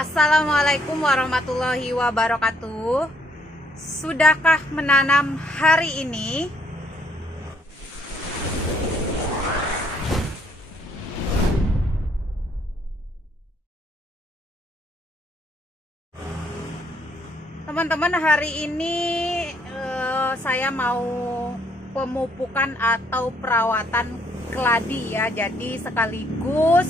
Assalamualaikum warahmatullahi wabarakatuh. Sudahkah menanam hari ini? Teman-teman, hari ini saya mau pemupukan atau perawatan keladi ya. Jadi sekaligus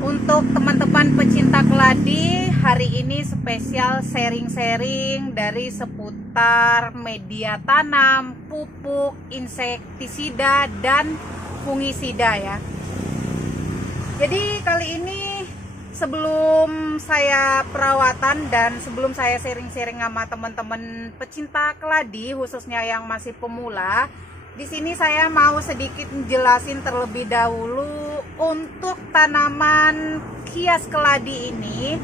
untuk teman-teman pecinta keladi, hari ini spesial sharing-sharing dari seputar media tanam, pupuk, insektisida, dan fungisida ya. Jadi kali ini sebelum saya perawatan dan sebelum saya sharing-sharing sama teman-teman pecinta keladi, khususnya yang masih pemula, di sini saya mau sedikit menjelasin terlebih dahulu untuk tanaman hias keladi ini,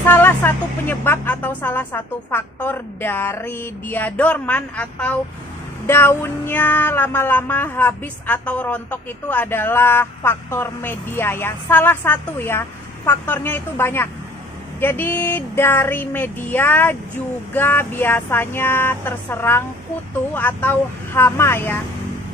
salah satu penyebab atau salah satu faktor dari dia dorman atau daunnya lama-lama habis atau rontok itu adalah faktor media ya. Salah satu ya, faktornya itu banyak. Jadi dari media juga biasanya terserang kutu atau hama ya.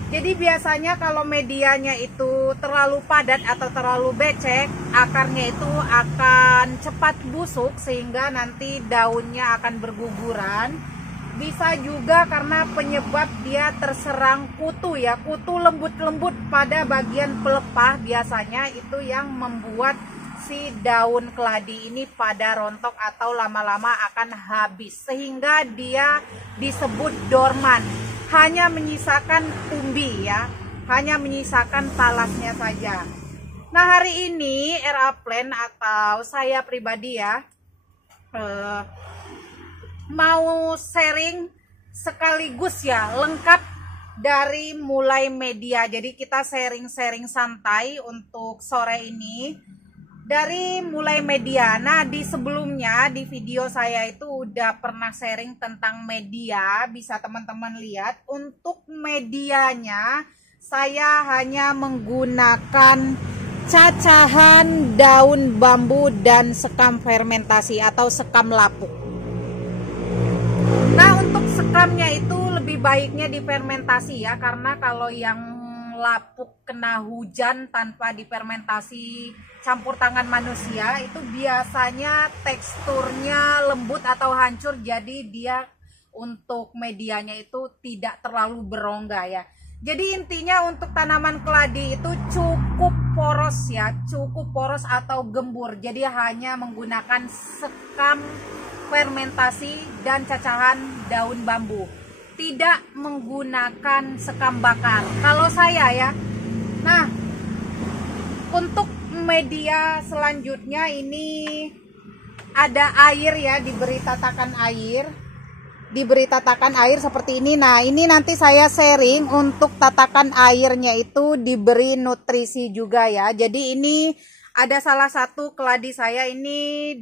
Jadi biasanya kalau medianya itu terlalu padat atau terlalu becek, akarnya itu akan cepat busuk sehingga nanti daunnya akan berguguran. Bisa juga karena penyebab dia terserang kutu ya, kutu lembut-lembut pada bagian pelepah biasanya itu yang membuat si daun keladi ini pada rontok atau lama-lama akan habis sehingga dia disebut dorman, hanya menyisakan umbi ya, hanya menyisakan talasnya saja. Nah hari ini RA Plan atau saya pribadi ya mau sharing sekaligus ya lengkap dari mulai media. Jadi kita sharing-sharing santai untuk sore ini dari mulai media. Nah di sebelumnya di video saya itu udah pernah sharing tentang media, bisa teman-teman lihat. Untuk medianya saya hanya menggunakan cacahan daun bambu dan sekam fermentasi atau sekam lapuk. Nah untuk sekamnya itu lebih baiknya difermentasi ya, karena kalau yang lapuk kena hujan tanpa difermentasi campur tangan manusia itu biasanya teksturnya lembut atau hancur, jadi dia untuk medianya itu tidak terlalu berongga ya. Jadi intinya untuk tanaman keladi itu cukup poros ya, cukup poros atau gembur. Jadi hanya menggunakan sekam fermentasi dan cacahan daun bambu, tidak menggunakan sekam bakar kalau saya ya. Nah untuk media selanjutnya ini ada air ya, diberi tatakan air seperti ini. Nah ini nanti saya sharing untuk tatakan airnya itu diberi nutrisi juga ya. Jadi ini ada salah satu keladi saya ini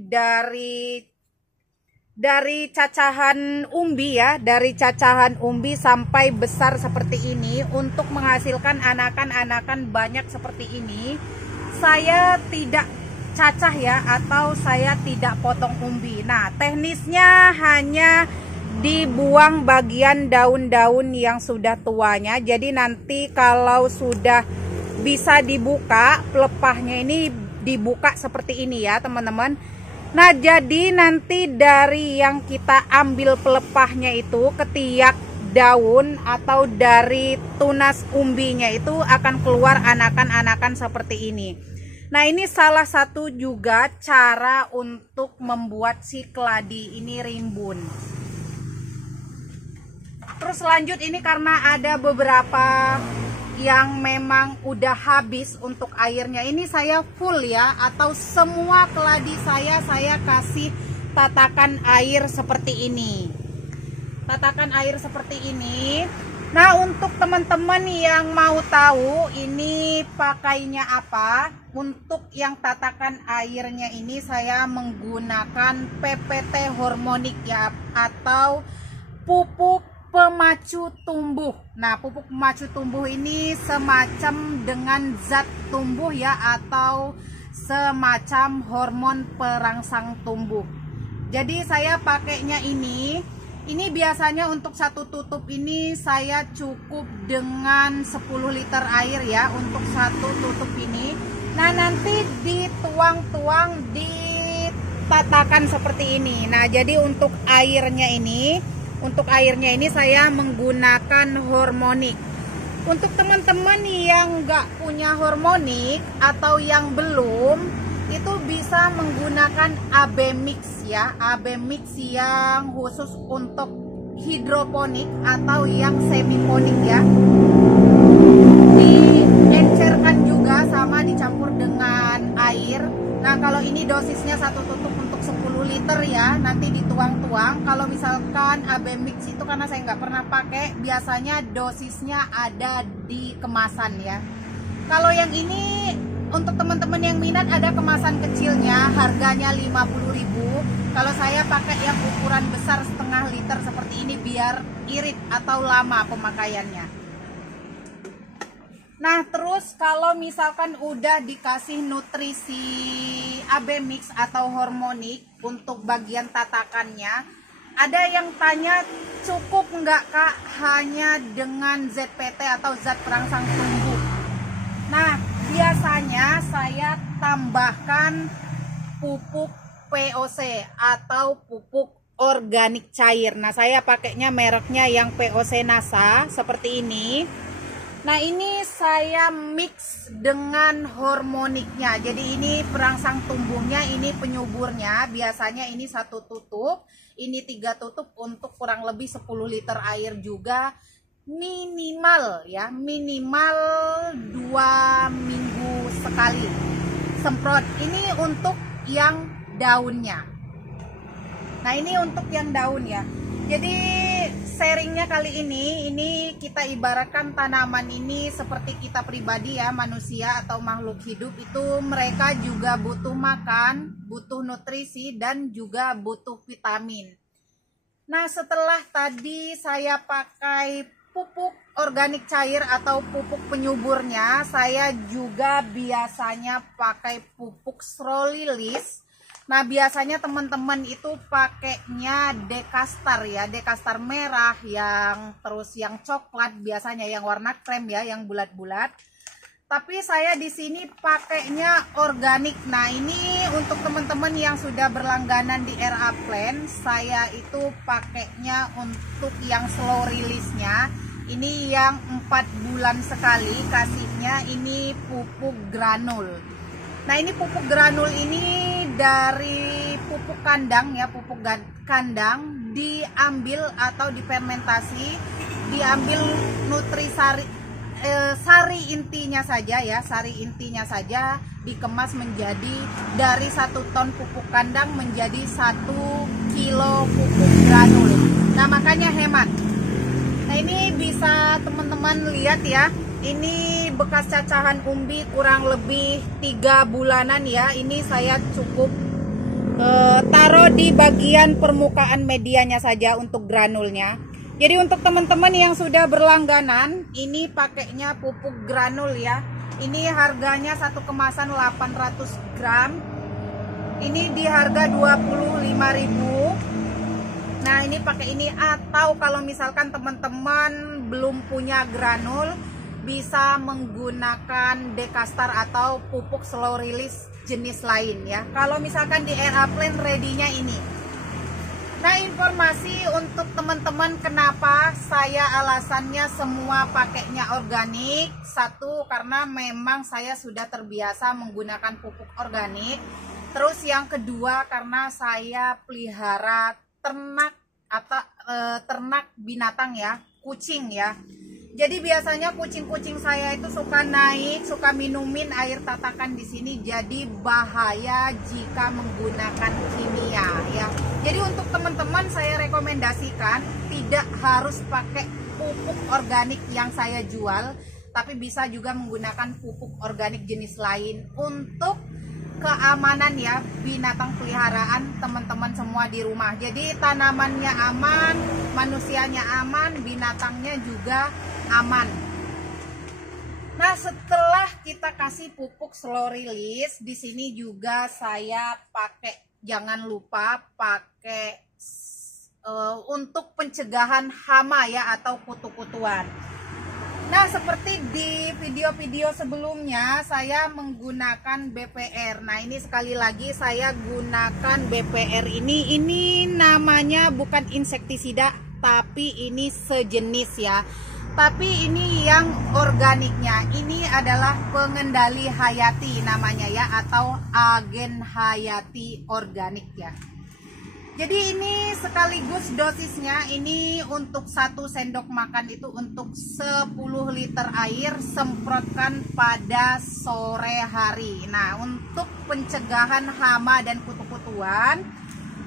dari cacahan umbi ya, dari cacahan umbi sampai besar seperti ini. Untuk menghasilkan anakan-anakan banyak seperti ini, saya tidak cacah ya, atau saya tidak potong umbi. Nah teknisnya hanya dibuang bagian daun-daun yang sudah tuanya. Jadi nanti kalau sudah bisa dibuka, pelepahnya ini dibuka seperti ini ya teman-teman. Nah jadi nanti dari yang kita ambil pelepahnya itu, ketiak daun atau dari tunas umbinya itu akan keluar anakan-anakan seperti ini. Nah ini salah satu juga cara untuk membuat si keladi ini rimbun. Terus lanjut ini karena ada beberapa yang memang udah habis untuk airnya, ini saya full ya, atau semua keladi saya kasih tatakan air seperti ini, tatakan air seperti ini. Nah untuk teman-teman yang mau tahu ini pakainya apa, untuk yang tatakan airnya ini saya menggunakan PPT hormonik ya, atau pupuk pemacu tumbuh. Nah, pupuk pemacu tumbuh ini semacam dengan zat tumbuh ya, atau semacam hormon perangsang tumbuh. Jadi saya pakainya ini biasanya untuk satu tutup ini saya cukup dengan 10 liter air ya untuk satu tutup ini. Nah nanti dituang-tuang, ditatakan seperti ini. Nah jadi untuk airnya ini saya menggunakan hormonik. Untuk teman-teman yang nggak punya hormonik atau yang belum, itu bisa menggunakan AB mix ya, AB mix yang khusus untuk hidroponik atau yang semiponik ya. Diencerkan juga sama dicampur dengan air. Nah kalau ini dosisnya satu tutup untuk 10 liter ya, nanti dituang-tuang. Kalau misalkan AB mix itu karena saya nggak pernah pakai, biasanya dosisnya ada di kemasan ya. Kalau yang ini untuk teman-teman yang minat ada kemasan kecilnya, harganya 50.000. Kalau saya pakai yang ukuran besar setengah liter seperti ini biar irit atau lama pemakaiannya. Nah terus kalau misalkan udah dikasih nutrisi AB mix atau hormonik untuk bagian tatakannya, ada yang tanya cukup nggak kak hanya dengan ZPT atau zat perangsang tumbuh. Nah biasanya saya tambahkan pupuk POC atau pupuk organik cair. Nah saya pakainya mereknya yang POC NASA seperti ini. Nah ini saya mix dengan hormoniknya. Jadi ini perangsang tumbuhnya, ini penyuburnya. Biasanya ini satu tutup, ini 3 tutup untuk kurang lebih 10 liter air juga. Minimal ya, minimal 2 minggu sekali semprot. Ini untuk yang daunnya. Nah ini untuk yang daun ya. Jadi sharingnya kali ini kita ibaratkan tanaman ini seperti kita pribadi ya, manusia atau makhluk hidup itu mereka juga butuh makan, butuh nutrisi dan juga butuh vitamin. Nah setelah tadi saya pakai pupuk organik cair atau pupuk penyuburnya, saya juga biasanya pakai pupuk Strolilis. Nah biasanya teman-teman itu pakainya Dekastar ya, Dekastar merah, terus yang coklat, biasanya yang warna krem ya, yang bulat-bulat. Tapi saya di sini pakainya organik. Nah ini untuk teman-teman yang sudah berlangganan di RA Plan, saya itu pakainya untuk yang slow release-nya. Ini yang 4 bulan sekali kasihnya, ini pupuk granul. Nah ini pupuk granul ini dari pupuk kandang ya, pupuk kandang diambil atau difermentasi, diambil nutrisari sari intinya saja ya, sari intinya saja dikemas menjadi dari 1 ton pupuk kandang menjadi 1 kilo pupuk granul. Nah makanya hemat. Nah ini bisa teman-teman lihat ya, ini bekas cacahan umbi kurang lebih 3 bulanan ya. Ini saya cukup taruh di bagian permukaan medianya saja untuk granulnya. Jadi untuk teman-teman yang sudah berlangganan, ini pakainya pupuk granul ya. Ini harganya satu kemasan 800 gram. Ini di harga 25.000. Nah ini pakai ini, atau kalau misalkan teman-teman belum punya granul, bisa menggunakan Dekastar atau pupuk slow release jenis lain ya. Kalau misalkan di RA Plan ready-nya ini. Nah informasi untuk teman-teman kenapa saya alasannya semua pakainya organik. Satu, karena memang saya sudah terbiasa menggunakan pupuk organik. Terus yang kedua, karena saya pelihara ternak atau ternak binatang ya, kucing ya. Jadi biasanya kucing-kucing saya itu suka naik, suka minumin air tatakan di sini. Jadi bahaya jika menggunakan kimia ya. Jadi untuk teman-teman saya rekomendasikan tidak harus pakai pupuk organik yang saya jual, tapi bisa juga menggunakan pupuk organik jenis lain untuk keamanan ya, binatang peliharaan teman-teman semua di rumah. Jadi tanamannya aman, manusianya aman, binatangnya juga aman. Nah, setelah kita kasih pupuk slow release, di sini juga saya pakai, jangan lupa pakai untuk pencegahan hama ya atau kutu-kutuan. Nah, seperti di video-video sebelumnya saya menggunakan BPR. Nah, ini sekali lagi saya gunakan BPR ini namanya bukan insektisida, tapi ini sejenis ya. Tapi ini yang organiknya, ini adalah pengendali hayati namanya ya, atau agen hayati organik ya. Jadi ini sekaligus dosisnya, ini untuk 1 sendok makan itu untuk 10 liter air, semprotkan pada sore hari. Nah, untuk pencegahan hama dan kutu-kutuan,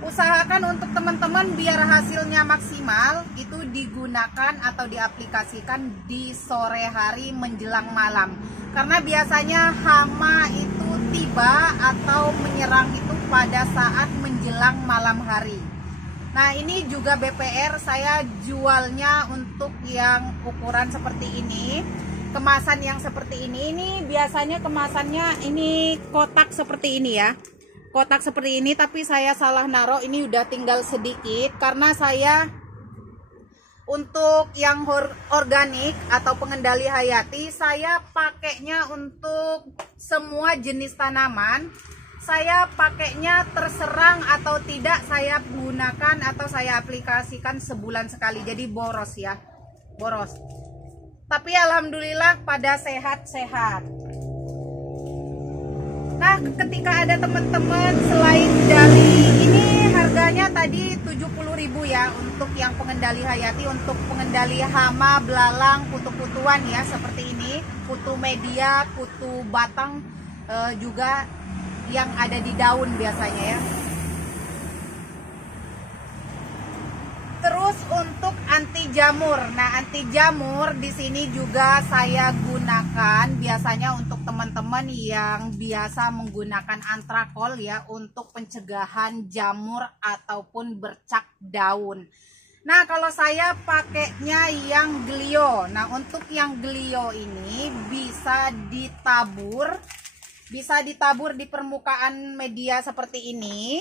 usahakan untuk teman-teman biar hasilnya maksimal itu digunakan atau diaplikasikan di sore hari menjelang malam. Karena biasanya hama itu tiba atau menyerang itu pada saat menjelang malam hari. Nah, ini juga BPR saya jualnya untuk yang ukuran seperti ini. Kemasan yang seperti ini biasanya kemasannya ini kotak seperti ini ya. Kotak seperti ini, tapi saya salah naruh, ini udah tinggal sedikit karena saya untuk yang organik atau pengendali hayati saya pakainya untuk semua jenis tanaman. Saya pakainya terserang atau tidak saya gunakan atau saya aplikasikan sebulan sekali, jadi boros ya, boros. Tapi alhamdulillah pada sehat-sehat. Nah, ketika ada teman-teman selain dari ini harganya tadi 70.000 ya untuk yang pengendali hayati, untuk pengendali hama, belalang, kutu-kutuan ya seperti ini, kutu media, kutu batang juga yang ada di daun biasanya ya. Terus untuk anti jamur. Nah, anti jamur di sini juga saya gunakan biasanya untuk teman-teman yang biasa menggunakan antrakol ya untuk pencegahan jamur ataupun bercak daun. Nah, kalau saya pakainya yang glio. Nah, untuk yang glio ini bisa ditabur di permukaan media seperti ini.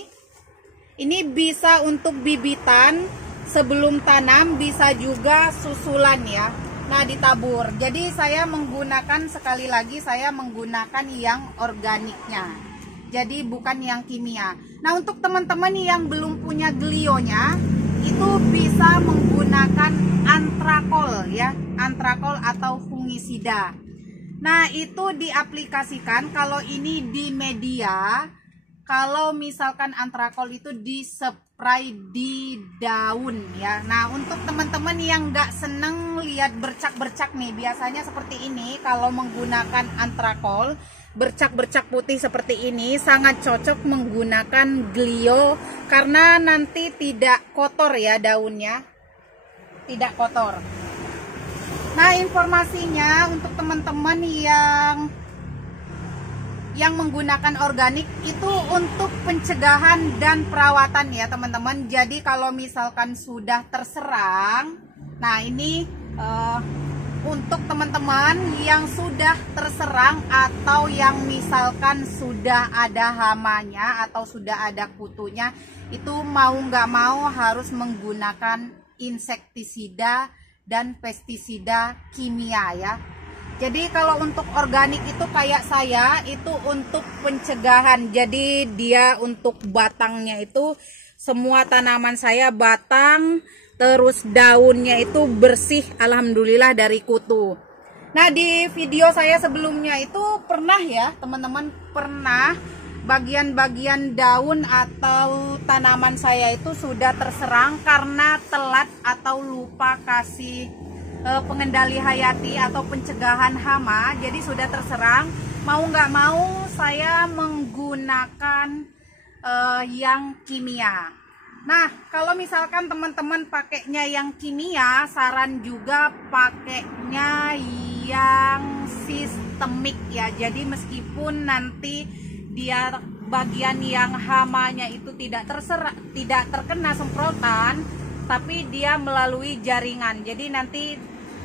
Ini bisa untuk bibitan sebelum tanam, bisa juga susulan ya. Nah, ditabur. Jadi saya menggunakan, sekali lagi saya menggunakan yang organiknya. Jadi bukan yang kimia. Nah, untuk teman-teman yang belum punya glionya, itu bisa menggunakan antrakol ya, antrakol atau fungisida. Nah, itu diaplikasikan kalau ini di media. Kalau misalkan antrakol itu di-spray di daun ya. Nah, untuk teman-teman yang nggak seneng lihat bercak-bercak nih, biasanya seperti ini. Kalau menggunakan antrakol, bercak-bercak putih seperti ini sangat cocok menggunakan glio karena nanti tidak kotor ya daunnya, tidak kotor. Nah, informasinya untuk teman-teman yang menggunakan organik itu untuk pencegahan dan perawatan ya teman-teman. Jadi kalau misalkan sudah terserang, nah ini untuk teman-teman yang sudah terserang atau yang misalkan sudah ada hamanya atau sudah ada kutunya, itu mau nggak mau harus menggunakan insektisida dan pestisida kimia ya. Jadi kalau untuk organik itu kayak saya itu untuk pencegahan. Jadi dia untuk batangnya itu semua tanaman saya batang, terus daunnya itu bersih alhamdulillah dari kutu. Nah, di video saya sebelumnya itu pernah ya teman-teman, pernah bagian-bagian daun atau tanaman saya itu sudah terserang karena telat atau lupa kasih pengendali hayati atau pencegahan hama, jadi sudah terserang. Mau nggak mau saya menggunakan yang kimia. Nah, kalau misalkan teman-teman pakainya yang kimia, saran juga pakainya yang sistemik ya. Jadi meskipun nanti dia bagian yang hamanya itu tidak terkena semprotan, tapi dia melalui jaringan, jadi nanti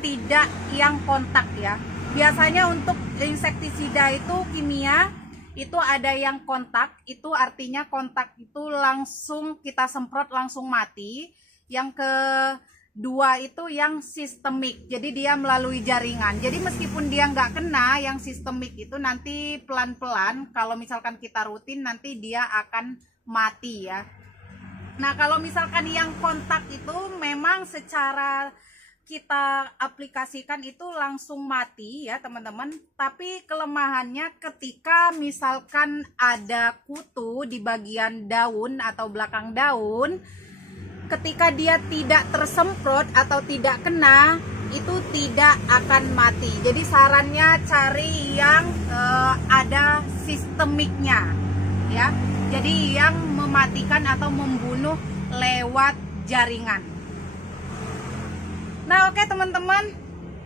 tidak yang kontak ya. Biasanya untuk insektisida itu kimia itu ada yang kontak, itu artinya kontak itu langsung kita semprot langsung mati. Yang kedua itu yang sistemik, jadi dia melalui jaringan. Jadi meskipun dia nggak kena, yang sistemik itu nanti pelan-pelan kalau misalkan kita rutin nanti dia akan mati ya. Nah kalau misalkan yang kontak itu memang secara kita aplikasikan itu langsung mati ya teman-teman. Tapi kelemahannya ketika misalkan ada kutu di bagian daun atau belakang daun, ketika dia tidak tersemprot atau tidak kena, itu tidak akan mati. Jadi sarannya cari yang ada sistemiknya ya. Jadi yang mematikan atau membunuh lewat jaringan. Nah oke teman-teman,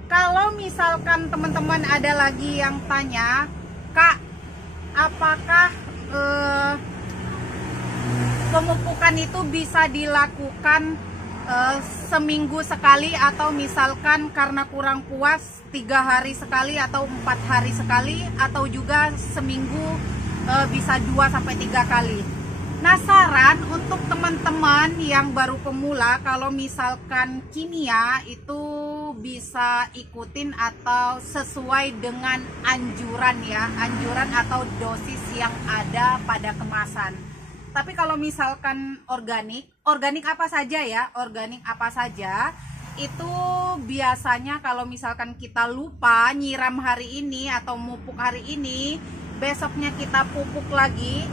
kalau misalkan teman-teman ada lagi yang tanya, Kak, apakah pemupukan itu bisa dilakukan seminggu sekali, atau misalkan karena kurang puas 3 hari sekali atau 4 hari sekali, atau juga seminggu bisa 2-3 kali. Nah saran untuk teman-teman yang baru pemula, kalau misalkan kimia itu bisa ikutin atau sesuai dengan anjuran ya, anjuran atau dosis yang ada pada kemasan. Tapi kalau misalkan organik apa saja ya, organik apa saja, itu biasanya kalau misalkan kita lupa nyiram hari ini atau mupuk hari ini, besoknya kita pupuk lagi,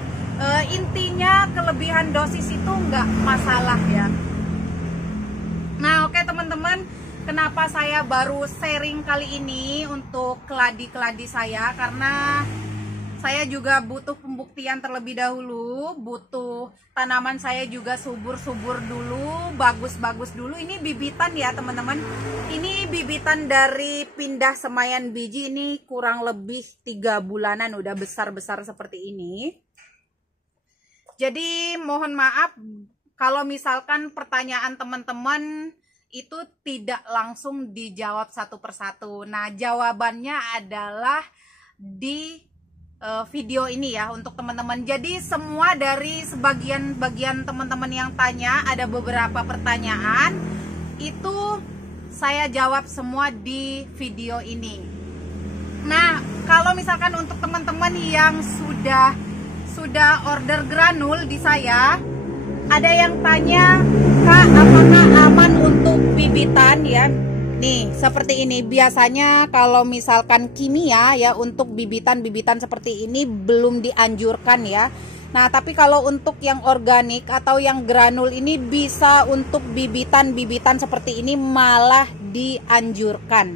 intinya kelebihan dosis itu nggak masalah ya. Nah oke teman-teman, kenapa saya baru sharing kali ini untuk keladi-keladi saya, karena saya juga butuh pembuktian terlebih dahulu, butuh tanaman saya juga subur-subur dulu, bagus-bagus dulu. Ini bibitan ya teman-teman, ini bibitan dari pindah semaian biji, ini kurang lebih 3 bulanan udah besar-besar seperti ini. Jadi mohon maaf kalau misalkan pertanyaan teman-teman itu tidak langsung dijawab satu persatu. Nah jawabannya adalah di video ini ya untuk teman-teman. Jadi semua dari sebagian teman-teman yang tanya, ada beberapa pertanyaan itu saya jawab semua di video ini. Nah kalau misalkan untuk teman-teman yang sudah order granul di saya, ada yang tanya, Kak, apakah aman untuk bibitan ya? Nih seperti ini, biasanya kalau misalkan kimia ya untuk bibitan-bibitan seperti ini belum dianjurkan ya. Nah tapi kalau untuk yang organik atau yang granul ini bisa untuk bibitan-bibitan seperti ini malah dianjurkan.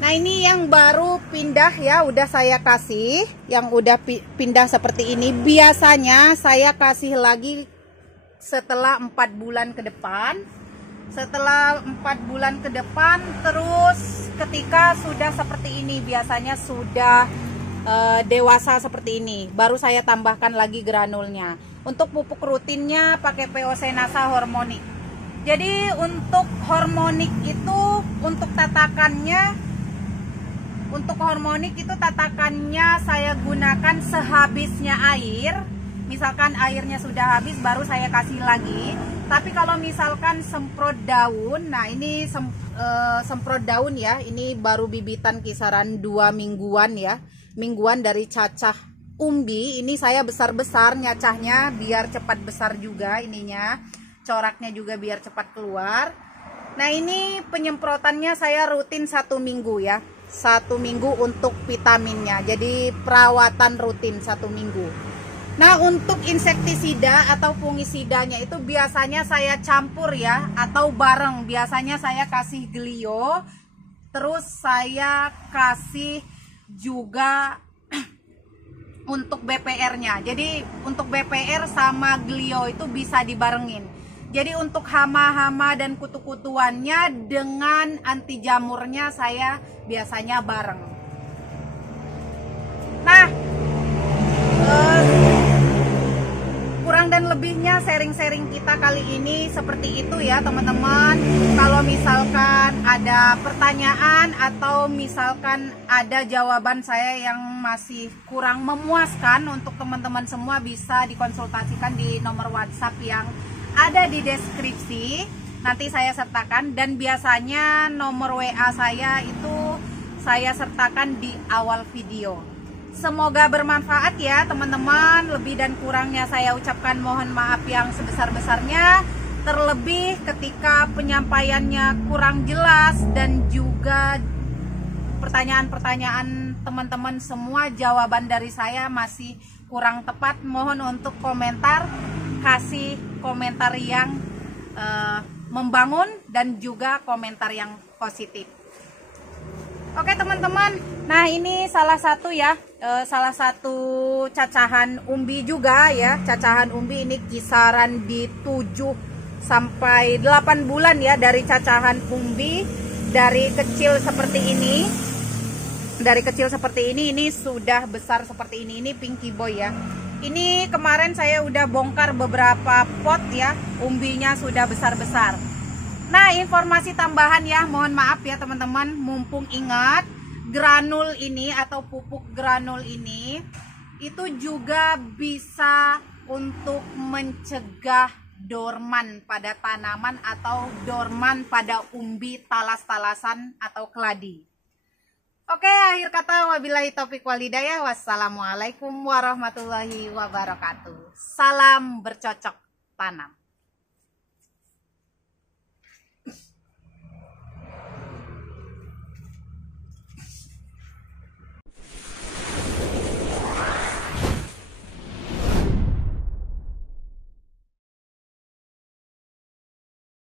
Nah ini yang baru pindah ya, udah saya kasih, yang udah pindah seperti ini. Biasanya saya kasih lagi setelah 4 bulan ke depan. Setelah 4 bulan ke depan, terus ketika sudah seperti ini, biasanya sudah dewasa seperti ini, baru saya tambahkan lagi granulnya. Untuk pupuk rutinnya pakai POC Nasa Hormonik. Jadi untuk hormonik itu untuk tatakannya, saya gunakan sehabisnya air. Misalkan airnya sudah habis baru saya kasih lagi. Tapi kalau misalkan semprot daun, nah ini semprot daun ya, ini baru bibitan kisaran 2 mingguan ya, mingguan dari cacah umbi. Ini saya besar-besar nyacahnya biar cepat besar juga ininya, coraknya juga biar cepat keluar. Nah ini penyemprotannya saya rutin 1 minggu ya, 1 minggu untuk vitaminnya, jadi perawatan rutin 1 minggu. Nah untuk insektisida atau fungisidanya itu biasanya saya campur ya, atau bareng. Biasanya saya kasih glio, terus saya kasih juga untuk BPR-nya. Jadi untuk BPR sama glio itu bisa dibarengin. Jadi untuk hama-hama dan kutu-kutuannya dengan anti jamurnya saya biasanya bareng. Nah kurang dan lebihnya sharing-sharing kita kali ini seperti itu ya teman-teman. Kalau misalkan ada pertanyaan atau misalkan ada jawaban saya yang masih kurang memuaskan, untuk teman-teman semua bisa dikonsultasikan di nomor WhatsApp yang ada di deskripsi. Nanti saya sertakan, dan biasanya nomor WA saya itu saya sertakan di awal video. Semoga bermanfaat ya teman-teman. Lebih dan kurangnya saya ucapkan mohon maaf yang sebesar-besarnya. Terlebih ketika penyampaiannya kurang jelas dan juga pertanyaan-pertanyaan teman-teman semua jawaban dari saya masih kurang tepat. Mohon untuk komentar, kasih komentar yang membangun dan juga komentar yang positif. Oke teman-teman, nah ini salah satu ya, salah satu cacahan umbi juga ya. Cacahan umbi ini kisaran di 7 sampai 8 bulan ya dari cacahan umbi. Dari kecil seperti ini, ini sudah besar seperti ini pinky boy ya. Ini kemarin saya udah bongkar beberapa pot ya, umbinya sudah besar-besar. Nah, informasi tambahan ya, mohon maaf ya teman-teman, mumpung ingat, granul ini atau pupuk granul ini itu juga bisa untuk mencegah dorman pada tanaman atau dorman pada umbi talas-talasan atau keladi. Oke, akhir kata wabillahi taufiq walhidayah. Wassalamualaikum warahmatullahi wabarakatuh. Salam bercocok tanam.